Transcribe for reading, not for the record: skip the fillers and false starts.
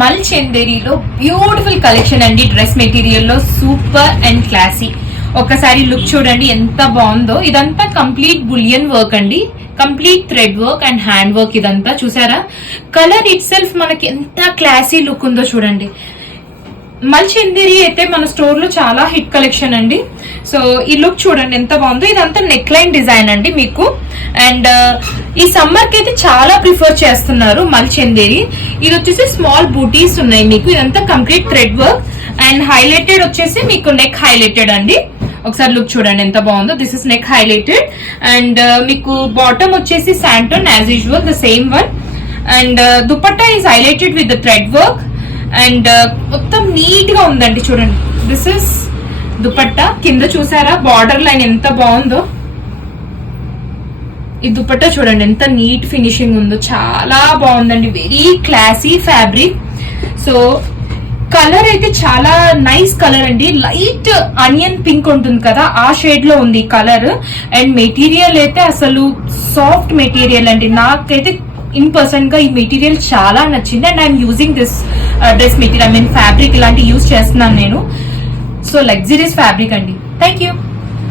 మల్ చందేరిలో beautiful collection అండి. Dress material లో సూపర్ అండ్ క్లాసీ. ఒకసారి లుక్ చూడండి ఎంత బాగుందో. ఇదంతా కంప్లీట్ బులియన్ వర్క్ అండి, complete thread work and hand work. ఇదంతా చూసారా, కలర్ ఇట్ సెల్ఫ్ మనకి ఎంత క్లాసీ లుక్ ఉందో చూడండి. మల్ చందేరి అయితే మన స్టోర్ లో చాలా హిట్ కలెక్షన్ అండి. సో ఈ లుక్ చూడండి ఎంత బాగుందో. ఇదంతా నెక్ లైన్ డిజైన్ అండి మీకు. అండ్ ఈ సమ్మర్ కి అయితే చాలా ప్రిఫర్ చేస్తున్నారు మల్ చందేరి. ఇది వచ్చేసి స్మాల్ బూటీస్ ఉన్నాయి మీకు. ఇదంతా complete thread work and highlighted వచ్చేసి మీకు నెక్ హైలైటెడ్ అండి. ఒకసారి లుక్ చూడండి ఎంత బాగుందో. This is neck highlighted and మీకు బాటమ్ వచ్చేసి santoon as usual the same one. And dupatta is highlighted with the thread work and మొత్తం నీట్ గా ఉందండి చూడండి. This is dupatta. కింద చూసారా బార్డర్ లైన్ ఎంత బాగుందో. ఈ దుపట్టా చూడండి ఎంత నీట్ ఫినిషింగ్ ఉందో, చాలా బాగుందండి. Very classy fabric. So colour అయితే చాలా నైస్ కలర్ అండి. లైట్ ఆనియన్ పింక్ ఉంటుంది కదా, ఆ షేడ్ లో ఉంది కలర్. అండ్ మెటీరియల్ అయితే అసలు సాఫ్ట్ మెటీరియల్ అండి. నాకైతే ఇన్ పర్సన్ గా ఈ మెటీరియల్ చాలా నచ్చింది. And I'm using this dress material, I mean fabric ఇలాంటి యూజ్ చేస్తున్నాను నేను. సో లగ్జరీస్ ఫ్యాబ్రిక్ అండి. Thank you.